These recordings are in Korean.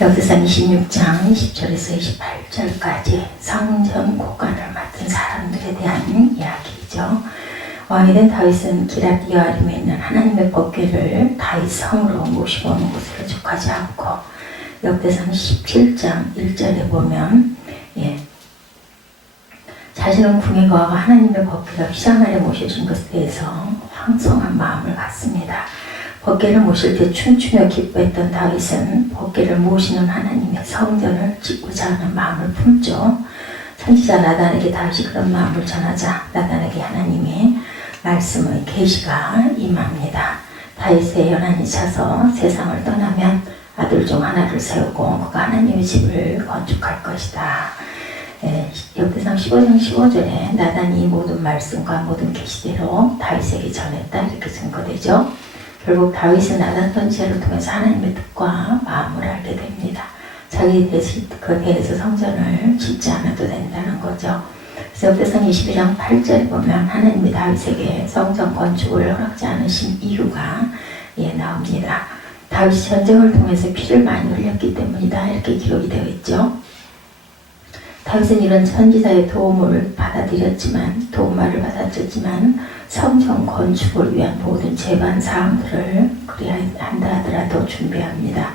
역대상 26장 20절에서 28절까지 성전 곳간을 맡은 사람들에 대한 이야기죠. 왕이 된 다윗은 기럇 여아림에 있는 하나님의 법궤를 다윗 성으로 모시고 오는 곳을 족하지 않고, 역대상 17장 1절에 보면 자신은 궁에 거하고 하나님의 법궤가 휘장 아래 모셔진 것에 대해서 황송한 마음을 갖습니다. 법궤를 모실 때 춤추며 기뻐했던 다윗은 법궤를 모시는 하나님의 성전을 짓고자 하는 마음을 품죠. 선지자 나단에게 다윗이 그런 마음을 전하자 나단에게 하나님의 말씀의 계시가 임합니다. 다윗의 연한이 차서 세상을 떠나면 아들 중 하나를 세우고 그가 하나님의 집을 건축할 것이다. 역대상 15장 15절에 나단이 모든 말씀과 모든 계시대로 다윗에게 전했다, 이렇게 증거되죠. 결국 다윗은 나단 선지자를 통해서 하나님의 뜻과 마음을 알게 됩니다. 자기에 대해서 성전을 짓지 않아도 된다는 거죠. 그래서 역대상 22장 8절에 보면 하나님이 다윗에게 성전 건축을 허락지 않으신 이유가 나옵니다. 다윗이 전쟁을 통해서 피를 많이 흘렸기 때문이다, 이렇게 기록이 되어 있죠. 다윗은 이런 선지자의 도움을 받아들였지만, 도움말을 받아들였지만 성전 건축을 위한 모든 재반 사항들을 그래야 한다 하더라도 준비합니다.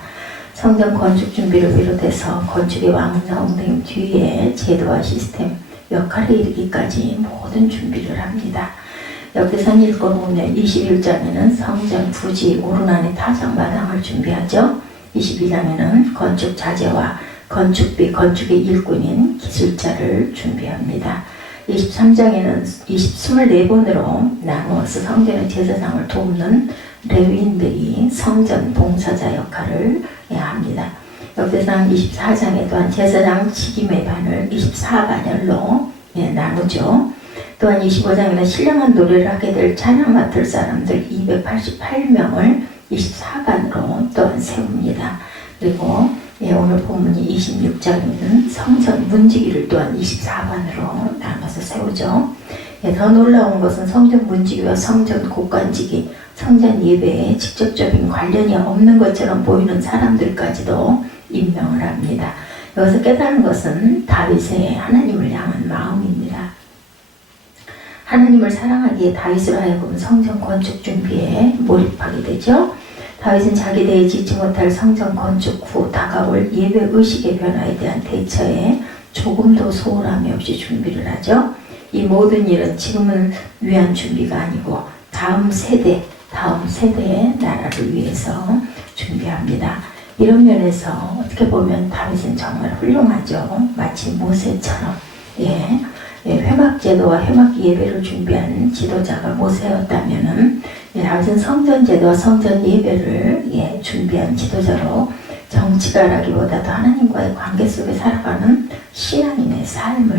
성전 건축 준비를 비롯해서 건축의 완성된 뒤에 제도와 시스템, 역할에 이르기까지 모든 준비를 합니다. 역대상 읽어보면 21장에는 성전 부지 오르난의 타작마당을 준비하죠. 22장에는 건축 자재와 건축비, 건축의 일꾼인 기술자를 준비합니다. 23장에는 24번으로 나누어서 성전의 제사장을 돕는 레위인들이 성전 봉사자 역할을 해야 합니다. 역대상 24장에 또한 제사장 직임의 반을 24반열로 나누죠. 또한 25장에는 신령한 노래를 하게 될 찬양 맡을 사람들 288명을 24반으로 또한 세웁니다. 그리고 오늘 본문이 26장에는 성전 문지기를 또한 24반으로 나눠서 세우죠. 더 놀라운 것은 성전 문지기와 성전 곳간지기, 성전 예배에 직접적인 관련이 없는 것처럼 보이는 사람들까지도 임명을 합니다. 여기서 깨달은 것은 다윗의 하나님을 향한 마음입니다. 하나님을 사랑하기에 다윗으로 하여금 성전 건축 준비에 몰입하게 되죠. 다윗은 자기 대에 짓지 못할 성전 건축 후 다가올 예배 의식의 변화에 대한 대처에 조금도 소홀함이 없이 준비를 하죠. 이 모든 일은 지금을 위한 준비가 아니고 다음 세대의 나라를 위해서 준비합니다. 이런 면에서 어떻게 보면 다윗은 정말 훌륭하죠. 마치 모세처럼 회막제도와 회막 예배를 준비한 지도자가 모세였다면은 다윗은 성전 제도와 성전 예배를 준비한 지도자로 정치가라기보다도 하나님과의 관계 속에 살아가는 신앙인의 삶을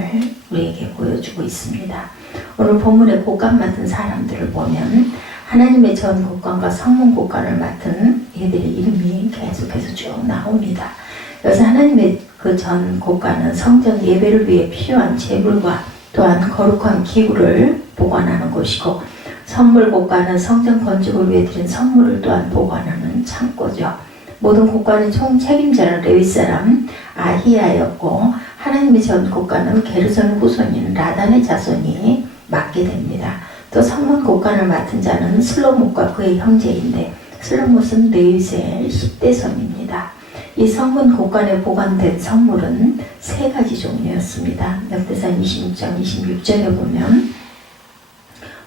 우리에게 보여주고 있습니다. 오늘 본문의 곳간 맡은 사람들을 보면 하나님의 전 곳간과 성문 곳간을 맡은 얘들의 이름이 계속해서 쭉 나옵니다. 그래서 하나님의 그 전 곳간은 성전 예배를 위해 필요한 제물과 또한 거룩한 기구를 보관하는 곳이고, 성물 곳간은 성전 건축을 위해 드린 선물을 또한 보관하는 창고죠. 모든 곳간의 총 책임자는 레위 사람 아히야였고, 하나님의 전 곳간은 게르손 후손인 라단의 자손이 맡게 됩니다. 또 성문 곳간을 맡은 자는 슬로못과 그의 형제인데, 슬로못은 레윗의 10대손입니다. 이 성문 곳간에 보관된 성물은 세 가지 종류였습니다. 역대상 26장 26절에 보면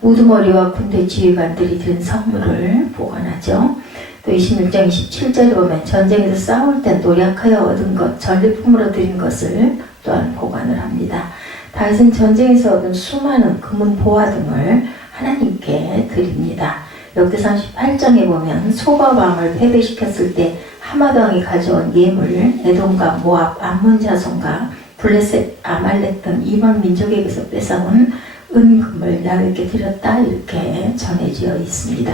우두머리와 군대 지휘관들이 드린 성물을 보관하죠. 또 26장 27절에 보면 전쟁에서 싸울 때 노력하여 얻은 것, 전리품으로 드린 것을 또한 보관을 합니다. 다윗은 전쟁에서 얻은 수많은 금은 보화 등을 하나님께 드립니다. 역대상 18장에 보면 소바 왕을 패배시켰을 때 하맛 왕이 가져온 예물, 에돔과 모압, 암몬 자손과 블레셋, 아말렉 등 이방 민족에게서 뺏어온 은금을 야훼께 드렸다, 이렇게 전해져 있습니다.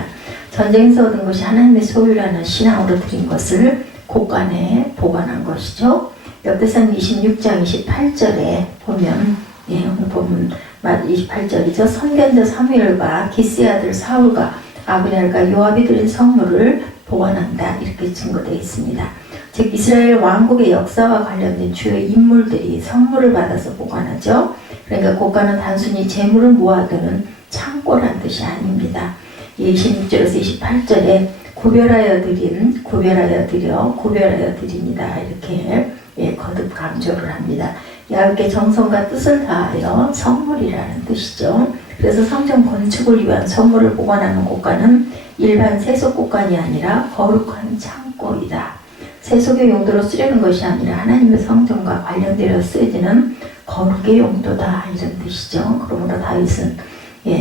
전쟁에서 얻은 것이 하나님의 소유라는 신앙으로 드린 것을 곳간에 보관한 것이죠. 역대상 26장 28절에 보면 오늘 보면 28절이죠. 선견자 사무엘과 기스의 아들 사울과 아브넬과 요압이 드린 성물을 보관한다, 이렇게 증거되어 있습니다. 즉 이스라엘 왕국의 역사와 관련된 주요 인물들이 선물을 받아서 보관하죠. 그러니까 고가는 단순히 재물을 모아두는 창고란 뜻이 아닙니다. 26절에서 28절에 구별하여 드립니다. 이렇게 거듭 강조를 합니다. 야곱의 정성과 뜻을 다하여 선물이라는 뜻이죠. 그래서 성전 건축을 위한 선물을 보관하는 곳간은 일반 세속 곳간이 아니라 거룩한 창고이다. 세속의 용도로 쓰려는 것이 아니라 하나님의 성전과 관련되어 쓰여지는 거룩의 용도다, 이런 뜻이죠. 그러므로 다윗은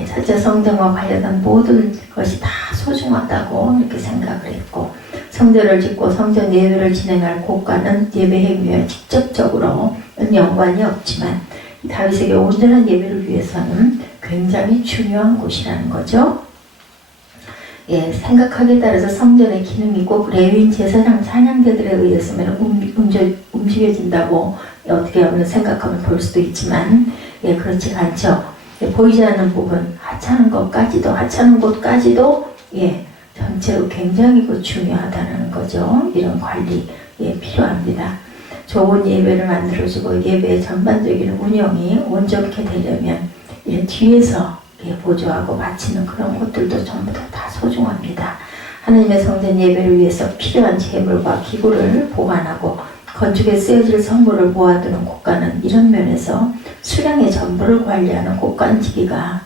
첫째 성전과 관련된 모든 것이 다 소중하다고 이렇게 생각을 했고, 성전을 짓고 성전 예배를 진행할 곳간은 예배 행위와 직접적으로는 연관이 없지만 다윗에게 온전한 예배를 위해서는 굉장히 중요한 곳이라는 거죠. 생각하기에 따라서 성전의 기능이 꼭 레위인 제사장 찬양대들에 의해서만 움직여진다고 어떻게 하면 생각하면 볼 수도 있지만 그렇지가 않죠. 보이지 않는 부분, 하찮은 곳까지도 전체로 굉장히 중요하다는 거죠. 이런 관리 필요합니다. 좋은 예배를 만들어주고 예배의 전반적인 운영이 온전케 되려면 뒤에서 보조하고 바치는 그런 것들도 전부 다 소중합니다. 하나님의 성전 예배를 위해서 필요한 재물과 기구를 보관하고 건축에 쓰여질 선물을 모아두는 곳간은 이런 면에서 수량의 전부를 관리하는 곳간지기가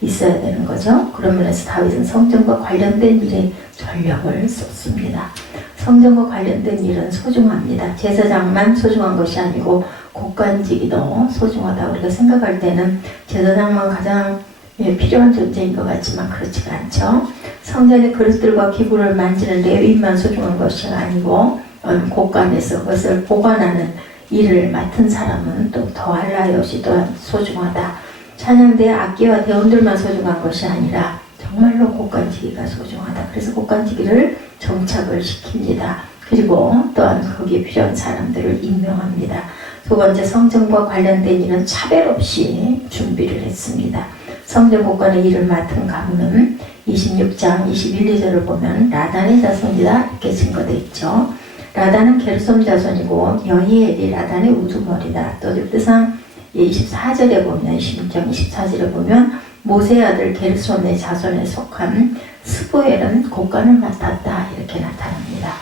있어야 되는 거죠. 그런 면에서 다윗은 성전과 관련된 일에 전력을 썼습니다. 성전과 관련된 일은 소중합니다. 제사장만 소중한 것이 아니고 곳간지기도 소중하다. 우리가 생각할 때는 제사장만 가장 필요한 존재인 것 같지만 그렇지가 않죠. 성전의 그릇들과 기구를 만지는 레위인만 소중한 것이 아니고 곳간에서 그것을 보관하는 일을 맡은 사람은 또 더할라이엇이 또한 소중하다. 찬양대의 악기와 대원들만 소중한 것이 아니라 정말로 곳간지기가 소중하다. 그래서 곳간지기를 정착을 시킵니다. 그리고 또한 거기에 필요한 사람들을 임명합니다. 두 번째, 성전과 관련된 일은 차별 없이 준비를 했습니다. 성전 곳간의 일을 맡은 가문은 26장 21, 2절을 보면 라단의 자손이다 이렇게 증거되어 있죠. 라단은 게르솜 자손이고 여히엘이 라단의 우두머리다. 또 르브상 24절에 보면 26장 24절에 보면 모세의 아들 게르솜의 자손에 속한 스부엘은 곳간을 맡았다 이렇게 나타납니다.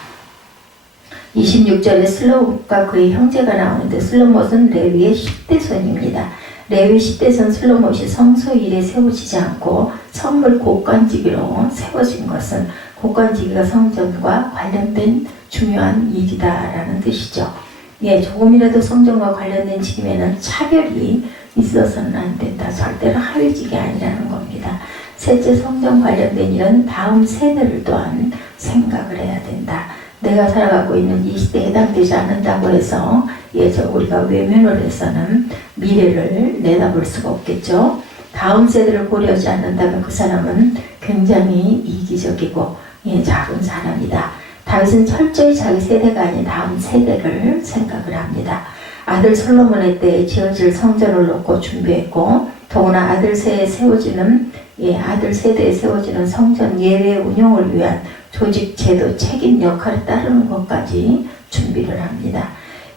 26절에 슬로못과 그의 형제가 나오는데 슬로못은 레위의 10대손입니다. 레위 10대손 슬로못이 성소 일에 세워지지 않고 성물 곳간지기로 세워진 것은 곳간지기가 성전과 관련된 중요한 일이다라는 뜻이죠. 조금이라도 성전과 관련된 직임에는 차별이 있어서는 안 된다. 절대로 하위직이 아니라는 겁니다. 셋째, 성전 관련된 일은 다음 세대를 또한 생각을 해야 된다. 내가 살아가고 있는 이 시대에 해당되지 않는다고 해서 우리가 외면을 해서는 미래를 내다볼 수가 없겠죠. 다음 세대를 고려하지 않는다면 그 사람은 굉장히 이기적이고 작은 사람이다. 다윗은 철저히 자기 세대가 아닌 다음 세대를 생각을 합니다. 아들 솔로몬의 때에 지어질 성전을 놓고 준비했고 더구나 아들 세대에 세워지는 성전 예외 운영을 위한 조직, 제도, 책임, 역할에 따르는 것까지 준비를 합니다.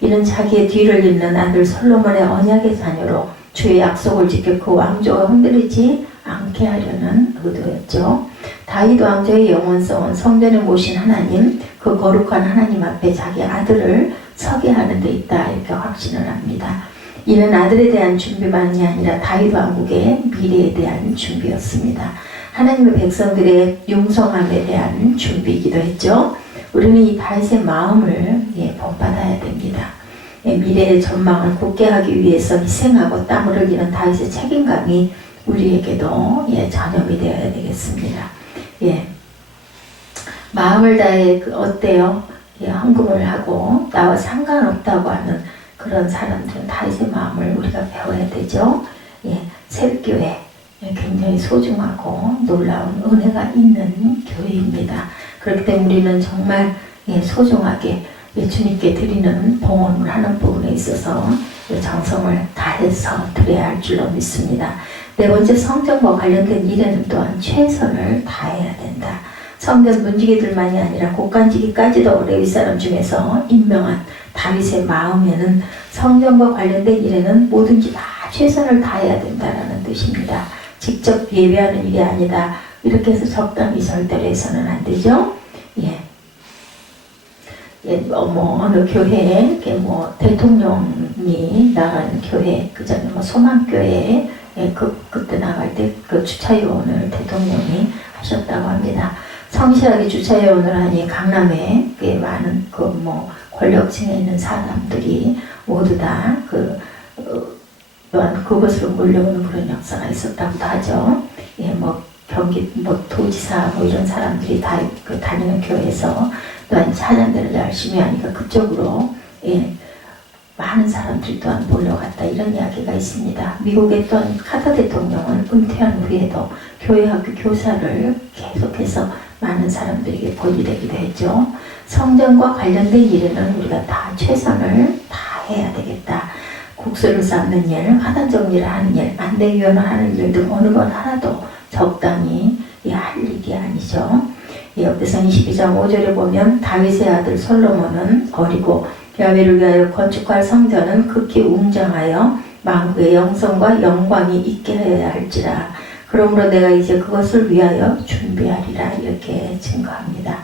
이는 자기의 뒤를 잇는 아들 솔로몬의 언약의 자녀로 주의 약속을 지켜 그 왕조가 흔들리지 않게 하려는 의도였죠. 다윗 왕조의 영원성은 성전에 모신 하나님, 그 거룩한 하나님 앞에 자기 아들을 서게 하는 데 있다 이렇게 확신을 합니다. 이는 아들에 대한 준비만이 아니라 다윗 왕국의 미래에 대한 준비였습니다. 하나님의 백성들의 융성함에 대한 준비이기도 했죠. 우리는 이 다윗의 마음을 본받아야 됩니다. 미래의 전망을 굳게 하기 위해서 희생하고 땀을 흘리는 다윗의 책임감이 우리에게도 전염이 되어야 되겠습니다. 마음을 다해 어때요? 헌금을 하고 나와 상관없다고 하는 그런 사람들은 다윗의 마음을 우리가 배워야 되죠. 새벽교회 굉장히 소중하고 놀라운 은혜가 있는 교회입니다. 그렇기 때문에 우리는 정말 소중하게 주님께 드리는 봉헌을 하는 부분에 있어서 정성을 다해서 드려야 할 줄로 믿습니다. 네 번째, 성전과 관련된 일에는 또한 최선을 다해야 된다. 성전 문지기들만이 아니라 곡간지기까지도 레위 사람 중에서 임명한 다윗의 마음에는 성전과 관련된 일에는 뭐든지 다 최선을 다해야 된다라는 뜻입니다. 직접 예배하는 일이 아니다. 이렇게 해서 적당히 절대로 해서는 안 되죠. 어느 교회에, 대통령이 나가는 교회, 그 전에 소망교회에, 그때 나갈 때 그 주차요원을 대통령이 하셨다고 합니다. 성실하게 주차요원을 하니 강남에 꽤 많은 권력층에 있는 사람들이 모두 다 또한 그것으로 몰려오는 그런 역사가 있었다고도 하죠. 경기, 도지사, 이런 사람들이 다 다니는 교회에서 또한 찬양대를 열심히 하니까 그쪽으로, 많은 사람들이 또한 몰려갔다. 이런 이야기가 있습니다. 미국의 또한 카터 대통령은 은퇴한 후에도 교회학교 교사를 계속해서 많은 사람들에게 보이되기도 했죠. 성전과 관련된 일에는 우리가 다 최선을 다해야 되겠다. 국수를 쌓는 일, 화단 정리를 하는 일, 안대위원을 하는 일 등 어느 것 하나도 적당히 할 일이 아니죠. 역대상 22장 5절에 보면 다윗의 아들 솔로몬은 어리고 야훼를 위하여 건축할 성전은 극히 웅장하여 만국의 영성과 영광이 있게 하여야 할지라. 그러므로 내가 이제 그것을 위하여 준비하리라. 이렇게 증거합니다.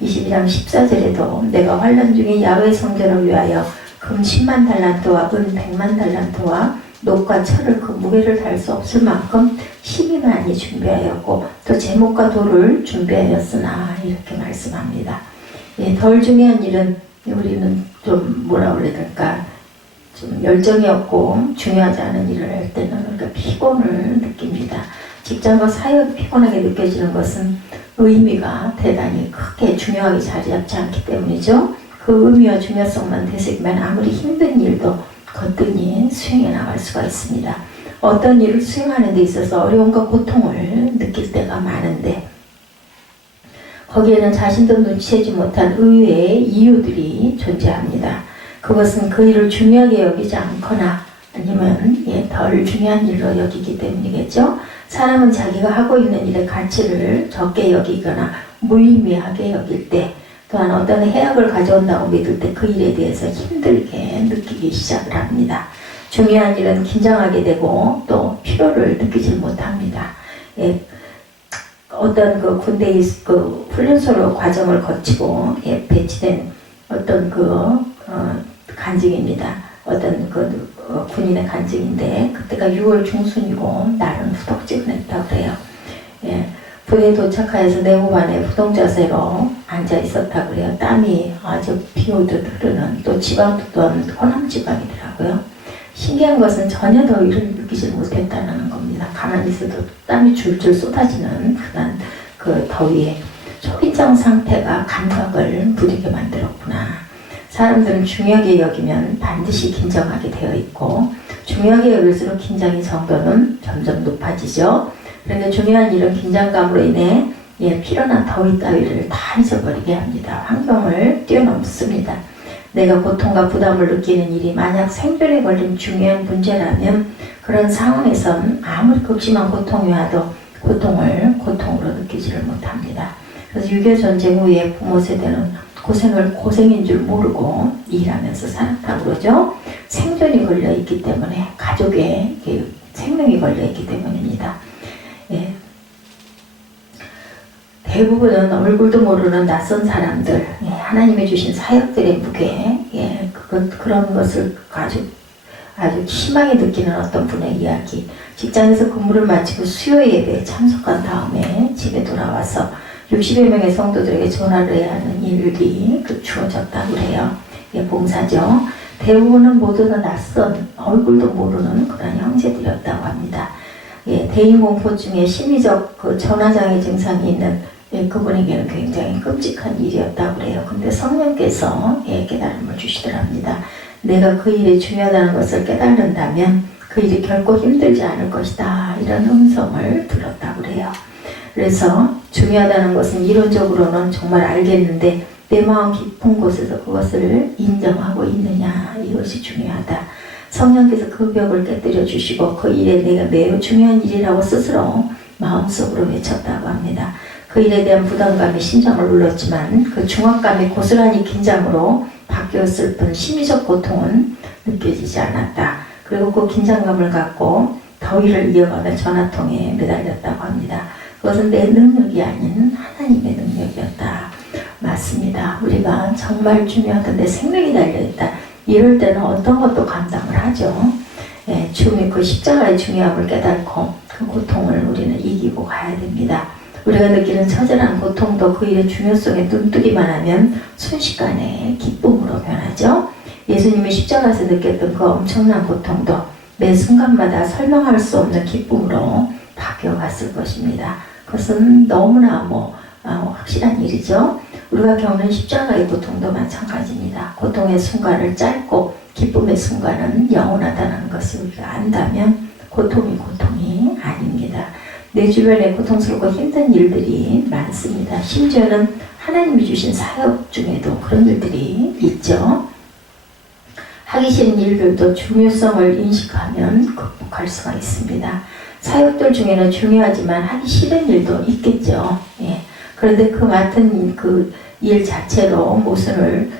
22장 14절에도 내가 환란 중에 야훼 성전을 위하여 금 10만 달란트와 은 100만 달란트와 녹과 철을 그 무게를 달 수 없을 만큼 힘이 많이 준비하였고 또 제목과 돌을 준비하였으나 이렇게 말씀합니다. 덜 중요한 일은 우리는 좀 뭐라 그래야 될까, 좀 열정이 없고 중요하지 않은 일을 할 때는 우리가 피곤을 느낍니다. 직장과 사역이 피곤하게 느껴지는 것은 의미가 대단히 크게 중요하게 자리 잡지 않기 때문이죠. 그 의미와 중요성만 되새기면 아무리 힘든 일도 거뜬히 수행해 나갈 수가 있습니다. 어떤 일을 수행하는 데 있어서 어려움과 고통을 느낄 때가 많은데 거기에는 자신도 눈치채지 못한 의외의 이유들이 존재합니다. 그것은 그 일을 중요하게 여기지 않거나 아니면 덜 중요한 일로 여기기 때문이겠죠. 사람은 자기가 하고 있는 일의 가치를 적게 여기거나 무의미하게 여길 때 또한 어떤 해악을 가져온다고 믿을 때 그 일에 대해서 힘들게 느끼기 시작을 합니다. 중요한 일은 긴장하게 되고 또 필요를 느끼지 못합니다. 어떤 군대의 훈련소로 과정을 거치고 배치된 어떤 간증입니다. 어떤 군인의 간증인데 그때가 6월 중순이고 날은 후덥지근했다고 그래요. 부대에 도착하여서 내후반에 부동자세로 앉아 있었다고 그래요. 땀이 아주 비오듯 흐르는, 또 지방도 또한 호남 지방이더라고요. 신기한 것은 전혀 더위를 느끼지 못했다는 겁니다. 가만히 있어도 땀이 줄줄 쏟아지는 그 더위에 초긴장 상태가 감각을 부리게 만들었구나. 사람들은 중요하게 여기면 반드시 긴장하게 되어 있고 중요하게 여길수록 긴장의 정도는 점점 높아지죠. 그런데 중요한 일은 긴장감으로 인해 피로나 더위 따위를 다 잊어버리게 합니다. 환경을 뛰어넘습니다. 내가 고통과 부담을 느끼는 일이 만약 생존에 걸린 중요한 문제라면 그런 상황에선 아무리 극심한 고통이 와도 고통을 고통으로 느끼지를 못합니다. 그래서 6.25 전쟁 후에 부모 세대는 고생을 고생인 줄 모르고 일하면서 살았다고 그러죠. 생존이 걸려있기 때문에, 가족의 생명이 걸려있기 때문입니다. 대부분은 얼굴도 모르는 낯선 사람들, 하나님이 주신 사역들의 무게, 그런 것을 아주 심하게 느끼는 어떤 분의 이야기. 직장에서 근무를 마치고 수요 예배에 참석한 다음에 집에 돌아와서 60여 명의 성도들에게 전화를 해야 하는 일이 주어졌다고 해요. 봉사죠. 대부분은 모두 다 낯선, 얼굴도 모르는 그런 형제들이었다고 합니다. 대인공포증의 심리적 전화장애 증상이 있는 그분에게는 굉장히 끔찍한 일이었다고 해요. 근데 성령께서 깨달음을 주시더랍니다. 내가 그 일이 중요하다는 것을 깨달는다면 그 일이 결코 힘들지 않을 것이다. 이런 음성을 들었다고 해요. 그래서 중요하다는 것은 이론적으로는 정말 알겠는데 내 마음 깊은 곳에서 그것을 인정하고 있느냐, 이것이 중요하다. 성령께서 그 벽을 깨뜨려 주시고 그 일에 내가 매우 중요한 일이라고 스스로 마음속으로 외쳤다고 합니다. 그 일에 대한 부담감이 심장을 눌렀지만 그 중압감이 고스란히 긴장으로 바뀌었을 뿐 심리적 고통은 느껴지지 않았다. 그리고 그 긴장감을 갖고 더위를 이어가는 전화통에 매달렸다고 합니다. 그것은 내 능력이 아닌 하나님의 능력이었다. 맞습니다. 우리가 정말 중요하던 내 생명이 달려있다. 이럴 때는 어떤 것도 감당을 하죠. 예, 그 십자가의 중요함을 깨닫고 그 고통을 우리는 이기고 가야 됩니다. 우리가 느끼는 처절한 고통도 그 일의 중요성에 눈뜨기만 하면 순식간에 기쁨으로 변하죠. 예수님이 십자가에서 느꼈던 그 엄청난 고통도 매 순간마다 설명할 수 없는 기쁨으로 바뀌어갔을 것입니다. 그것은 너무나 확실한 일이죠. 우리가 겪는 십자가의 고통도 마찬가지입니다. 고통의 순간을 짧고 기쁨의 순간은 영원하다는 것을 우리가 안다면 고통이 아닙니다. 내 주변에 고통스럽고 힘든 일들이 많습니다. 심지어는 하나님이 주신 사역 중에도 그런 일들이 있죠. 하기 싫은 일들도 중요성을 인식하면 극복할 수가 있습니다. 사역들 중에는 중요하지만 하기 싫은 일도 있겠죠. 예. 그런데 그 맡은 그 일 자체로 모순을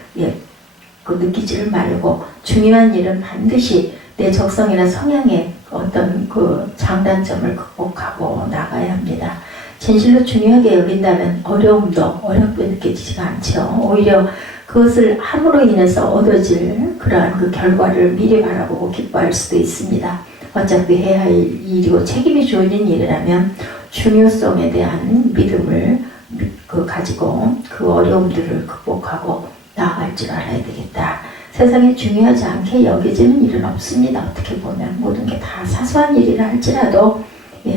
느끼지를 말고 중요한 일은 반드시 내 적성이나 성향의 어떤 그 장단점을 극복하고 나가야 합니다. 진실로 중요하게 여긴다면 어려움도 어렵게 느껴지지가 않죠. 오히려 그것을 함으로 인해서 얻어질 그러한 그 결과를 미리 바라보고 기뻐할 수도 있습니다. 어차피 해야 할 일이고 책임이 주어진 일이라면 중요성에 대한 믿음을 가지고 그 어려움들을 극복하고 나아갈 줄 알아야 되겠다. 세상에 중요하지 않게 여겨지는 일은 없습니다. 어떻게 보면 모든 게 다 사소한 일이라 할지라도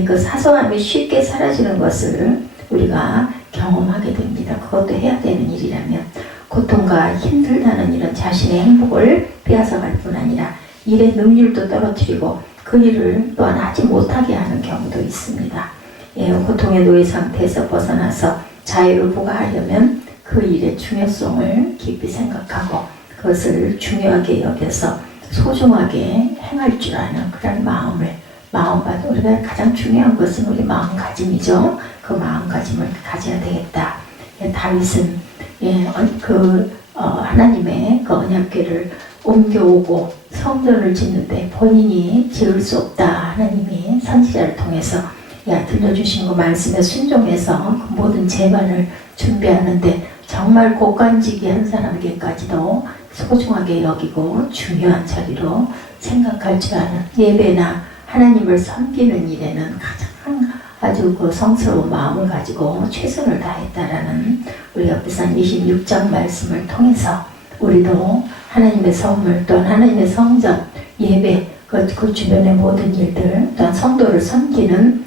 그 사소함이 쉽게 사라지는 것을 우리가 경험하게 됩니다. 그것도 해야 되는 일이라면 고통과 힘들다는 일은 자신의 행복을 빼앗아갈 뿐 아니라 일의 능률도 떨어뜨리고 그 일을 또한 하지 못하게 하는 경우도 있습니다. 고통의 노예 상태에서 벗어나서 자유를 부과하려면 그 일의 중요성을 깊이 생각하고 그것을 중요하게 여겨서 소중하게 행할 줄 아는 그런 마음가짐, 우리가 가장 중요한 것은 우리 마음가짐이죠. 그 마음가짐을 가져야 되겠다. 다윗은 하나님의 그 언약궤를 옮겨오고 성전을 짓는데 본인이 지을 수 없다. 하나님이 선지자를 통해서 들려주신 그 말씀에 순종해서 그 모든 제반을 준비하는데 정말 고관직이한 사람에게까지도 소중하게 여기고 중요한 자리로 생각할 줄 아는 예배나 하나님을 섬기는 일에는 가장 아주 그 성스러운 마음을 가지고 최선을 다했다라는 우리 역대상 26장 말씀을 통해서 우리도 하나님의 선물 또한 하나님의 성전 예배 그 주변의 모든 일들 또한 성도를 섬기는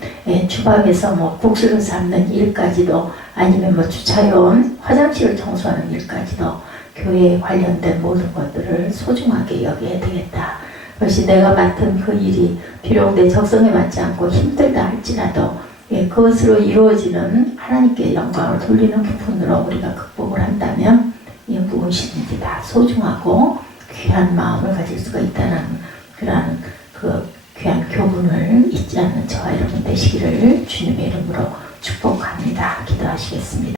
주방에서 국수를 삶는 일까지도 아니면 주차해온 화장실을 청소하는 일까지도 교회에 관련된 모든 것들을 소중하게 여겨야 되겠다. 그것이 내가 맡은 그 일이 비록 내 적성에 맞지 않고 힘들다 할지라도 그것으로 이루어지는 하나님께 영광을 돌리는 부분으로 우리가 극복을 한다면 무엇이든지 다 소중하고 귀한 마음을 가질 수가 있다는 그러한 그 귀한 교훈을 잊지 않는 저와 여러분 되시기를 주님의 이름으로 축복합니다. 기도하시겠습니다.